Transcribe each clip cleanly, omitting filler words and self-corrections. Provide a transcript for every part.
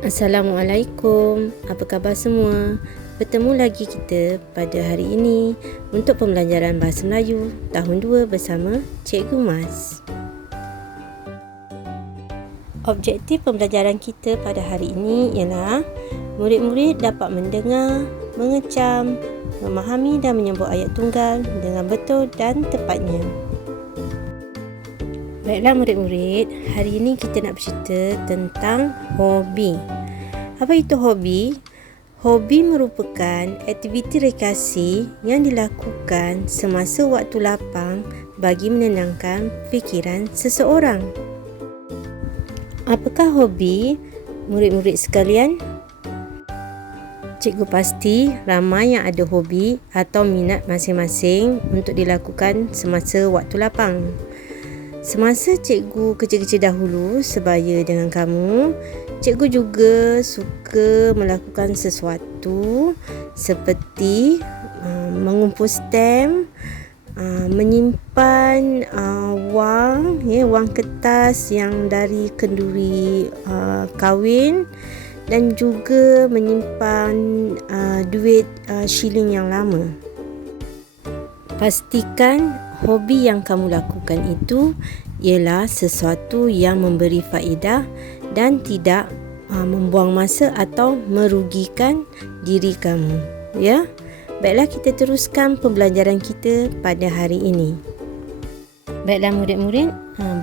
Assalamualaikum, apa khabar semua? Bertemu lagi kita pada hari ini untuk pembelajaran Bahasa Melayu tahun 2 bersama Cikgu Mas. Objektif pembelajaran kita pada hari ini ialah murid-murid dapat mendengar, mengecam, memahami dan menyebut ayat tunggal dengan betul dan tepatnya. Baiklah murid-murid, hari ini kita nak bercerita tentang hobi. Apa itu hobi? Hobi merupakan aktiviti rekreasi yang dilakukan semasa waktu lapang bagi menenangkan fikiran seseorang. Apakah hobi murid-murid sekalian? Cikgu pasti ramai yang ada hobi atau minat masing-masing untuk dilakukan semasa waktu lapang. Semasa cikgu kecil-kecil dahulu sebaya dengan kamu, cikgu juga suka melakukan sesuatu seperti mengumpul stem, menyimpan wang kertas yang dari kenduri kahwin dan juga menyimpan duit shilling yang lama. Pastikan hobi yang kamu lakukan itu ialah sesuatu yang memberi faedah dan tidak membuang masa atau merugikan diri kamu. Ya? Baiklah, kita teruskan pembelajaran kita pada hari ini. Baiklah murid-murid,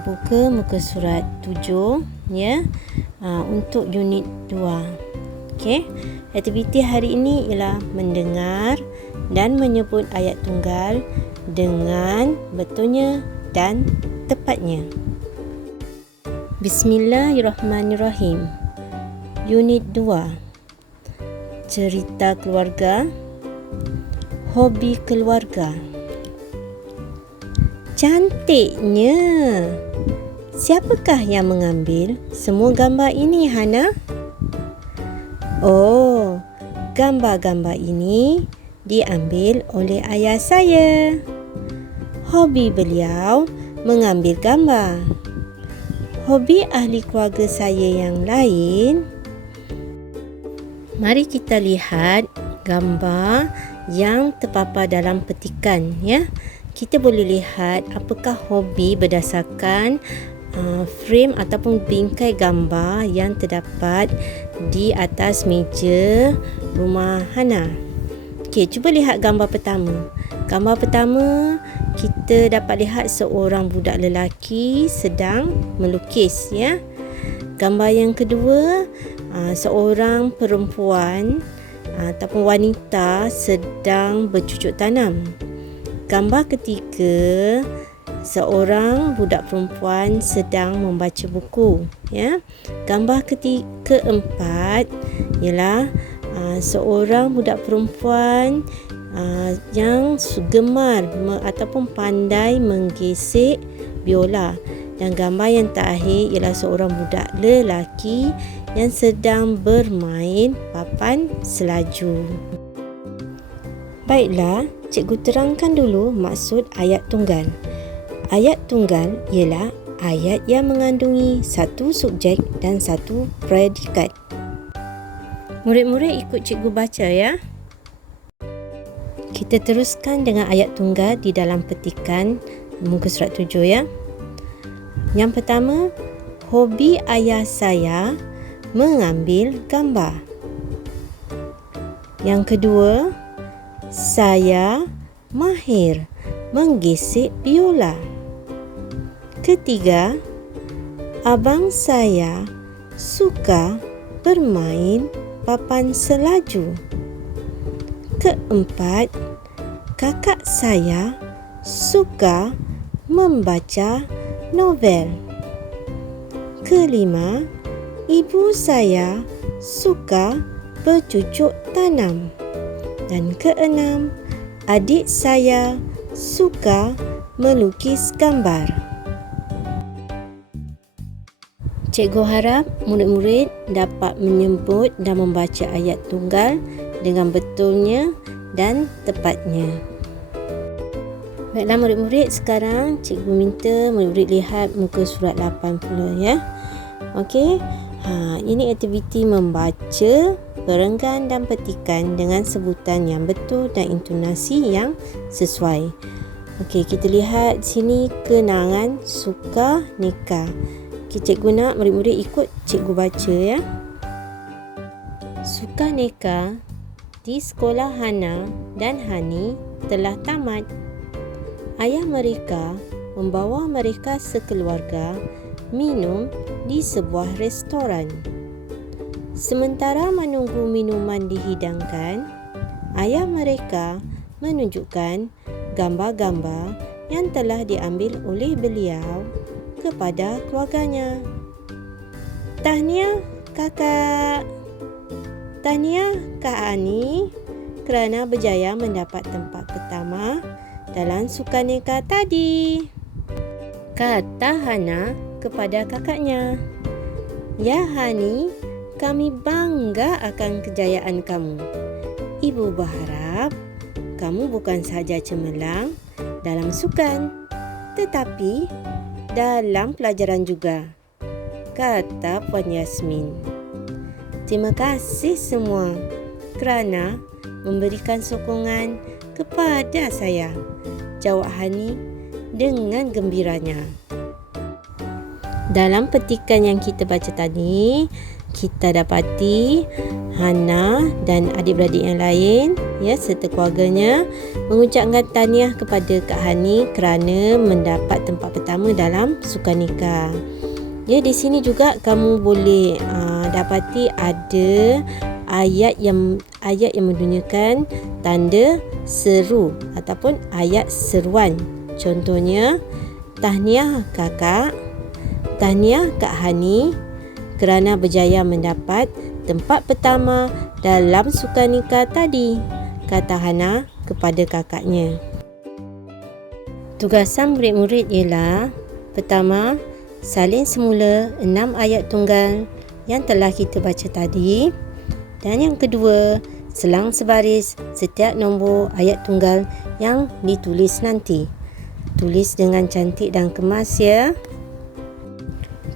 buka muka surat 7 ya, untuk unit 2. Okey. Aktiviti hari ini ialah mendengar dan menyebut ayat tunggal dengan betulnya dan tepatnya. Bismillahirrahmanirrahim. Unit 2. Cerita keluarga. Hobi keluarga. Cantiknya. Siapakah yang mengambil semua gambar ini, Hana? Oh, gambar-gambar ini diambil oleh ayah saya. Hobi beliau mengambil gambar. Hobi ahli keluarga saya yang lain, mari kita lihat gambar yang terpapar dalam petikan ya. Kita boleh lihat apakah hobi berdasarkan frame ataupun bingkai gambar yang terdapat di atas meja rumah Hana. Okey, cuba lihat gambar pertama. Gambar pertama, kita dapat lihat seorang budak lelaki sedang melukis ya. Gambar yang kedua, seorang perempuan ataupun wanita sedang bercucuk tanam. Gambar ketiga, seorang budak perempuan sedang membaca buku ya. Gambar keempat ialah seorang budak perempuan yang gemar ataupun pandai menggesek biola. Dan gambar yang terakhir ialah seorang budak lelaki yang sedang bermain papan selaju. Baiklah, cikgu terangkan dulu maksud ayat tunggal. Ayat tunggal ialah ayat yang mengandungi satu subjek dan satu predikat. Murid-murid ikut cikgu baca ya. Kita teruskan dengan ayat tunggal di dalam petikan muka surat 7 ya. Yang pertama, hobi ayah saya mengambil gambar. Yang kedua, saya mahir menggesek biola. Ketiga, abang saya suka bermain papan selaju. Keempat, kakak saya suka membaca novel. Kelima, ibu saya suka bercucuk tanam. Dan keenam, adik saya suka melukis gambar. Cikgu harap murid-murid dapat menyebut dan membaca ayat tunggal dengan betulnya dan tepatnya. Baiklah murid-murid, sekarang cikgu minta murid-murid lihat muka surat 80 ya. Okey, Ini aktiviti membaca, perenggan dan petikan dengan sebutan yang betul dan intonasi yang sesuai. Okey, kita lihat sini kenangan suka neka. Okay, cikgu nak murid-murid ikut cikgu baca ya. Suka neka di sekolah Hana dan Hani telah tamat. Ayah mereka membawa mereka sekeluarga minum di sebuah restoran. Sementara menunggu minuman dihidangkan, ayah mereka menunjukkan gambar-gambar yang telah diambil oleh beliau kepada keluarganya. Tahniah kakak. Tahniah Kak Ani kerana berjaya mendapat tempat pertama dalam sukaneka tadi, kata Hana kepada kakaknya. Ya Hani, kami bangga akan kejayaan kamu. Ibu berharap kamu bukan sahaja cemerlang dalam sukan, tetapi dalam pelajaran juga, kata Puan Yasmin. Terima kasih semua kerana memberikan sokongan kepada saya, jawab Hani dengan gembiranya. Dalam petikan yang kita baca tadi, kita dapati Hana dan adik-beradik yang lain serta keluarganya mengucapkan tahniah kepada Kak Hani kerana mendapat tempat pertama dalam sukaneka. Di sini juga kamu boleh dapati ada ayat yang menunjukkan tanda seru ataupun ayat seruan. Contohnya, tahniah kakak, tahniah Kak Hani kerana berjaya mendapat tempat pertama dalam sukaneka tadi, kata Hana kepada kakaknya. Tugasan murid-murid ialah: pertama, salin semula 6 ayat tunggal yang telah kita baca tadi. Dan yang kedua, selang sebaris setiap nombor ayat tunggal yang ditulis nanti. Tulis dengan cantik dan kemas ya.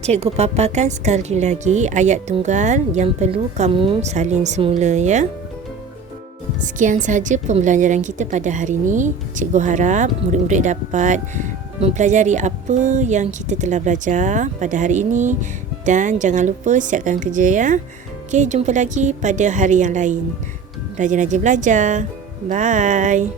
Cikgu paparkan sekali lagi ayat tunggal yang perlu kamu salin semula ya. Sekian sahaja pembelajaran kita pada hari ini. Cikgu harap murid-murid dapat mempelajari apa yang kita telah belajar pada hari ini dan jangan lupa siapkan kerja ya. Okey, jumpa lagi pada hari yang lain. Rajin-rajin belajar. Bye.